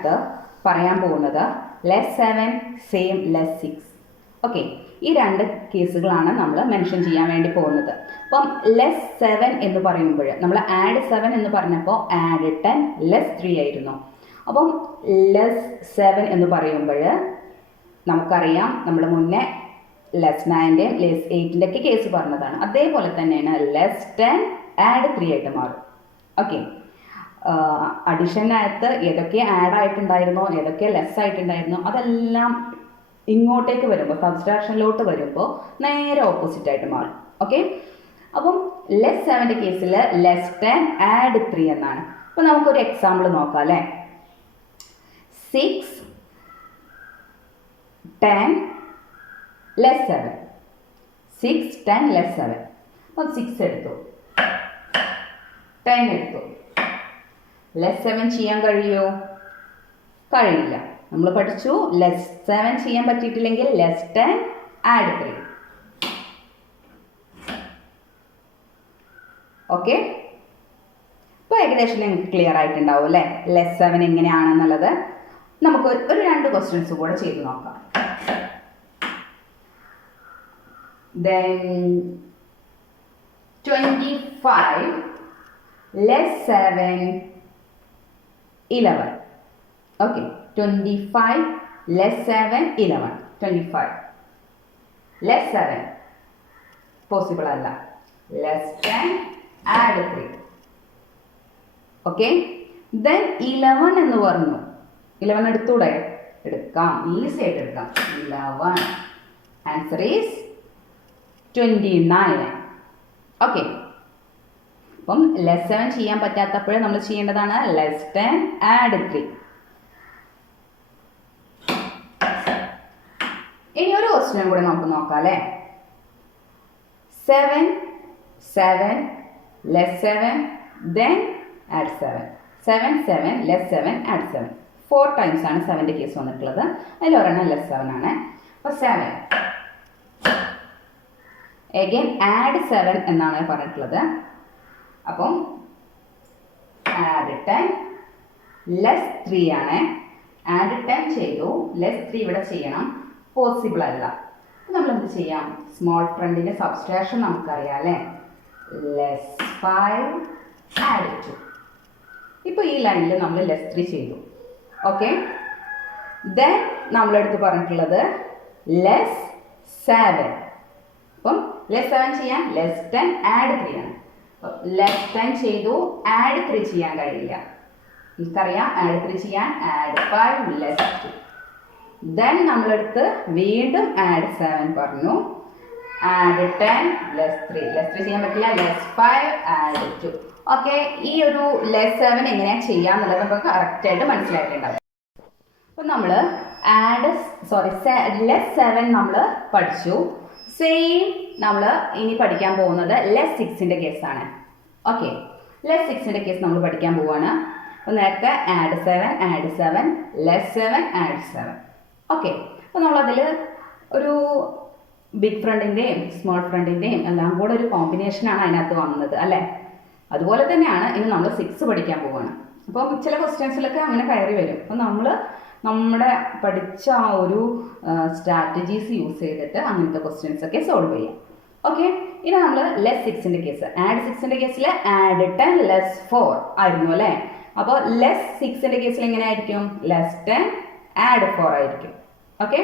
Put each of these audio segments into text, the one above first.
അഡിഷനകത്ത് പറയാൻ പോകുന്നത് less 7 same less 6. Okay, ഈ രണ്ട് കേസുകളാണ് നമ്മൾ മെൻഷൻ ചെയ്യാൻ വേണ്ടി പോകുന്നത്. അപ്പം ലെസ് 7 എന്ന് പറയുമ്പോൾ നമ്മൾ ആഡ് 7 എന്ന് പറഞ്ഞപ്പോൾ ആഡ് 10 ലെസ് 3 ആയിരുന്നു. അപ്പം ലെസ് 7 എന്ന് പറയുമ്പോൾ നമുക്കറിയാം നമ്മൾ മുന്നേ ലെസ് 9-ൻ്റെയും ലെസ് 8-ൻ്റെ ഒക്കെ കേസ് പറഞ്ഞതാണ്. അതേപോലെ തന്നെയാണ് ലെസ് 10 ആഡ് 3 ആയിട്ട് മാറും. ഓക്കെ, അഡിഷനകത്ത് ഏതൊക്കെ ആഡ് ആയിട്ടുണ്ടായിരുന്നോ ഏതൊക്കെ ലെസ് ആയിട്ടുണ്ടായിരുന്നോ അതെല്ലാം ഇങ്ങോട്ടേക്ക് വരുമ്പോൾ സബ്സ്ട്രാക്ഷനിലോട്ട് വരുമ്പോൾ നേരെ ഓപ്പോസിറ്റ് ആയിട്ട് മാറും. ഓക്കെ, അപ്പം ലെസ് 7-ൻ്റെ കേസിൽ ലെസ് 10 ആഡ് 3 എന്നാണ്. അപ്പോൾ നമുക്കൊരു എക്സാമ്പിൾ നോക്കാം അല്ലേ. 6 10 ലെസ് 7. 6 10 ലെസ് 7. അപ്പം 6 എടുത്തു, 10 എടുത്തു. ലെസ് 7 ചെയ്യാൻ കഴിയുമോ? കഴിയില്ല. നമ്മൾ പഠിച്ചു ലെസ് 7 ചെയ്യാൻ പറ്റിയിട്ടില്ലെങ്കിൽ ലെസ് 10 ആഡ് 3. ഓക്കെ, ഇപ്പോൾ ഏകദേശം നിങ്ങൾക്ക് ക്ലിയർ ആയിട്ടുണ്ടാവും അല്ലേ ലെസ് 7 എങ്ങനെയാണെന്നുള്ളത്. നമുക്ക് ഒരു 2 ക്വസ്റ്റ്യൻസ് കൂടെ ചെയ്ത് നോക്കാം. Then 25 less 7 11. Okay, 25 less 7 11. 25 less 7 possible അല്ല. less 10 add 3. Okay, then 11 എന്ന് പറഞ്ഞു. 11 എടുത്തൂടെ? എടുക്കാം, ഈസി ആയിട്ട് എടുക്കാം. 11 ആൻസർ ഈസ് 29. ഓക്കെ, അപ്പം ലെസ് 7 ചെയ്യാൻ പറ്റാത്തപ്പോഴേ നമ്മൾ ചെയ്യേണ്ടതാണ് ലെസ് 10 ആഡ് 3. ഇനി ഒരു ക്വസ്റ്റ്യൻ കൂടെ നമുക്ക് നോക്കാം അല്ലേ. 7 7 less 7 then add 7. 7 7 less 7 add 7. 4 times ആണ് 7-ൻ്റെ കേസ് വന്നിട്ടുള്ളത്. അതിൽ ഒരെണ്ണം ലെസ് 7 ആണ്. അപ്പോൾ 7 again ആഡ് 7 എന്നാണ് പറഞ്ഞിട്ടുള്ളത്. അപ്പം ആഡ് 10 ലെസ് 3 ആണ്. ആഡ് 10 ചെയ്തു, ലെസ് 3 ഇവിടെ ചെയ്യണം, പോസിബിൾ അല്ല. നമ്മൾ എന്ത് ചെയ്യാം? സ്മോൾ ഫ്രണ്ടിൻ്റെ സബ്സ്ട്രാക്ഷൻ നമുക്കറിയാം അല്ലേ. Less 5 add 2. ഇപ്പോൾ ഈ ലൈനിൽ നമ്മൾ ലെസ് 3 ചെയ്തു. ഓക്കെ, ദെൻ നമ്മളെടുത്ത് പറഞ്ഞിട്ടുള്ളത് ലെസ് 7. അപ്പം ലെസ് 7 ചെയ്യാൻ ലെസ് 10 ആഡ് 3 ആണ്. ലെസ് 10 ചെയ്തു, ആഡ് 3 ചെയ്യാൻ കഴിയില്ല. നമുക്കറിയാം ആഡ് 3 ചെയ്യാൻ ആഡ് 5 ലെസ് 2. ദെൻ നമ്മളെടുത്ത് വീണ്ടും ആഡ് 7 പറഞ്ഞു. Add 10 less 3. ലെസ് 3 ചെയ്യാൻ പറ്റില്ല. Less 5 add 2. ഓക്കെ, ഈ ഒരു ലെസ് 7 എങ്ങനെയാണ് ചെയ്യാന്നുള്ളത് നമുക്ക് കറക്റ്റായിട്ട് മനസ്സിലായിട്ടുണ്ടാവും. അപ്പം നമ്മൾ ലെസ് 7 നമ്മൾ പഠിച്ചു. സെയിം നമ്മൾ ഇനി പഠിക്കാൻ പോകുന്നത് ലെസ് 6-ൻ്റെ കേസാണ്. ഓക്കെ, ലെസ് 6-ൻ്റെ കേസ് നമ്മൾ പഠിക്കാൻ പോവുകയാണ്. അപ്പോൾ നേരത്തെ ആഡ് 7 ലെസ് 7 ആഡ് 7. ഓക്കെ, അപ്പോൾ നമ്മളതിൽ ഒരു ബിഗ് ഫ്രണ്ടിൻ്റെയും സ്മോൾ ഫ്രണ്ടിൻ്റെയും എല്ലാം കൂടെ ഒരു കോമ്പിനേഷനാണ് അതിനകത്ത് വന്നത് അല്ലേ. അതുപോലെ തന്നെയാണ് ഇനി നമ്മൾ 6 പഠിക്കാൻ പോവുകയാണ്. അപ്പം ചില ക്വസ്റ്റ്യൻസിലൊക്കെ അങ്ങനെ കയറി വരും. അപ്പം നമ്മൾ നമ്മുടെ പഠിച്ച ആ ഒരു സ്ട്രാറ്റജീസ് യൂസ് ചെയ്തിട്ട് അങ്ങനത്തെ ക്വസ്റ്റ്യൻസ് ഒക്കെ സോൾവ് ചെയ്യാം. ഓക്കെ, ഇനി നമ്മൾ ലെസ് 6-ൻ്റെ കേസ്. ആഡ് 6-ൻ്റെ കേസിൽ ആഡ് 10 ലെസ് 4 ആയിരുന്നു അല്ലേ. അപ്പോൾ ലെസ് 6-ൻ്റെ കേസിൽ എങ്ങനെയായിരിക്കും? ലെസ് 10 ആഡ് 4 ആയിരിക്കും. ഓക്കെ,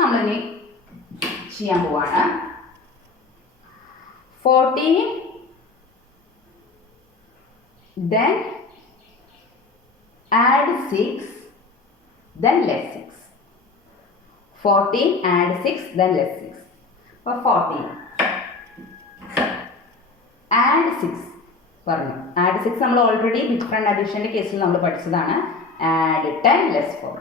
നമ്മളിനി ചെയ്യാൻ പോവാണ്. 14 then add 6 then less 6. 14 add 6 then less 6. അപ്പോൾ 14 add 6 പറഞ്ഞു. ആഡ് 6 നമ്മൾ ഓൾറെഡി ബിഗ് ഫ്രണ്ട് അഡീഷൻ്റെ കേസിൽ നമ്മൾ പഠിച്ചതാണ്. Add 10 less 4.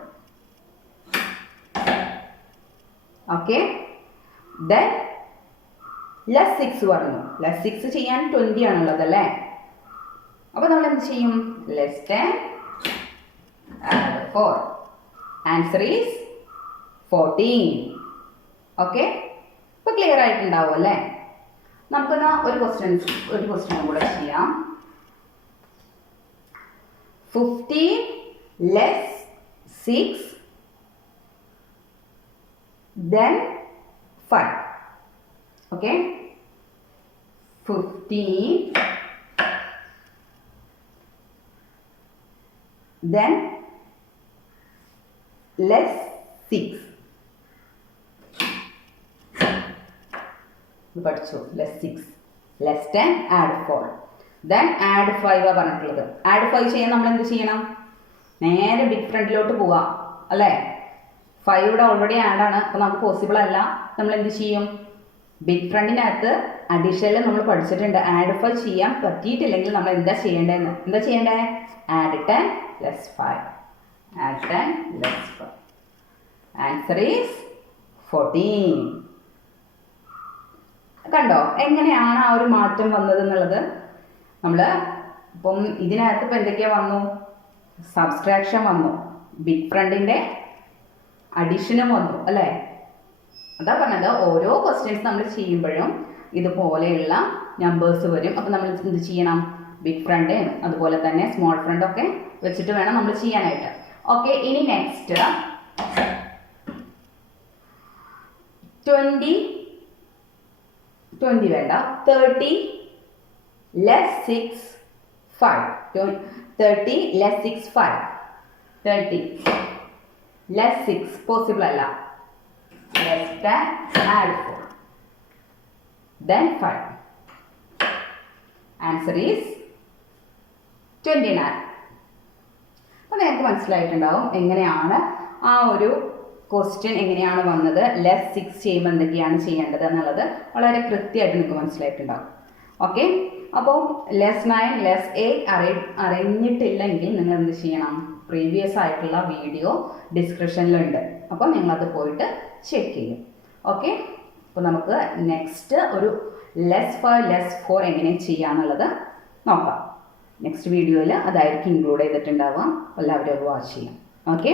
Okay, then less 6 പറഞ്ഞു. ലെസ് 6 ചെയ്യാൻ 20 ആണുള്ളത് അല്ലേ. അപ്പോൾ നമ്മൾ എന്ത് ചെയ്യും? Less 10 add 4. Answer is 14. Okay, ഇപ്പോൾ ക്ലിയർ ആയിട്ടുണ്ടാവും അല്ലേ. നമുക്കെന്നാ ഒരു ക്വസ്റ്റ്യൻ കൂടെ ചെയ്യാം. 15 less 6, then 5. Okay, 15, then less 6. പഠിച്ചു less 6, less 10, add 4, then add 5 പറഞ്ഞിട്ടുള്ളത്. add 5 ചെയ്യാൻ നമ്മൾ എന്ത് ചെയ്യണം? നേരെ ബിഗ് ഫ്രണ്ടിലോട്ട് പോവാം അല്ലേ? 5 ഇവിടെ ഓൾറെഡി ആഡ് ആണ്, അപ്പോൾ നമുക്ക് പോസിബിൾ അല്ല. നമ്മൾ എന്ത് ചെയ്യും? ബിഗ് ഫ്രണ്ടിനകത്ത് അഡീഷനിൽ നമ്മൾ പഠിച്ചിട്ടുണ്ട് ആഡ് 5 ചെയ്യാൻ പറ്റിയിട്ടില്ലെങ്കിൽ നമ്മൾ എന്താ ചെയ്യേണ്ടത്? Add 10 less 5, add 10 less 5. Answer is 14. കണ്ടോ എങ്ങനെയാണ് ആ ഒരു മാറ്റം വന്നത് എന്നുള്ളത്? നമ്മൾ ഇപ്പം ഇതിനകത്ത് ഇപ്പം എന്തൊക്കെയാണ് വന്നു? സബ്സ്ട്രാക്ഷൻ വന്നു, ബിഗ് ഫ്രണ്ടിൻ്റെ അഡീഷനും വന്നു അല്ലേ? അതാ പറഞ്ഞത്, ഓരോ ക്വസ്റ്റ്യൻസ് നമ്മൾ ചെയ്യുമ്പോഴും ഇതുപോലെയുള്ള നമ്പേഴ്സ് വരും. അപ്പം നമ്മൾ എന്ത് ചെയ്യണം? ബിഗ് ഫ്രണ്ട് അതുപോലെ തന്നെ സ്മോൾ ഫ്രണ്ട് ഒക്കെ വെച്ചിട്ട് വേണം നമ്മൾ ചെയ്യാനായിട്ട്. ഓക്കെ, ഇനി നെക്സ്റ്റ് 20 വേണ്ട, 30 ലെസ് 6 5. 30 ലെസ് 6 5. 30 ലെസ് 6 പോസിബിൾ അല്ല. less 10, add 4, then 5. Answer is 29. അപ്പോൾ നിങ്ങൾക്ക് മനസ്സിലായിട്ടുണ്ടാവും എങ്ങനെയാണ് ആ ഒരു ക്വസ്റ്റ്യൻ എങ്ങനെയാണ് വന്നത്, ലെസ് 6 ചെയ്യുമ്പോൾ എന്തൊക്കെയാണ് ചെയ്യേണ്ടത് എന്നുള്ളത് വളരെ കൃത്യമായിട്ട് നിങ്ങൾക്ക് മനസ്സിലായിട്ടുണ്ടാവും. ഓക്കെ, അപ്പോൾ ലെസ് 9, ലെസ് 8 അറിഞ്ഞിട്ടില്ലെങ്കിൽ നിങ്ങൾ എന്ത് ചെയ്യണം? പ്രീവിയസ് ആയിട്ടുള്ള വീഡിയോ ഡിസ്ക്രിപ്ഷനിലുണ്ട്, അപ്പോൾ നിങ്ങളത് പോയിട്ട് ചെക്ക് ചെയ്യും. ഓക്കെ, അപ്പോൾ നമുക്ക് നെക്സ്റ്റ് ഒരു ലെസ് 5, ലെസ് 4 എങ്ങനെ ചെയ്യാന്നുള്ളത് നോക്കാം. നെക്സ്റ്റ് വീഡിയോയിൽ അതായിരിക്കും ഇൻക്ലൂഡ് ചെയ്തിട്ടുണ്ടാവുക. എല്ലാവരും അത് വാച്ച് ചെയ്യാം. ഓക്കെ.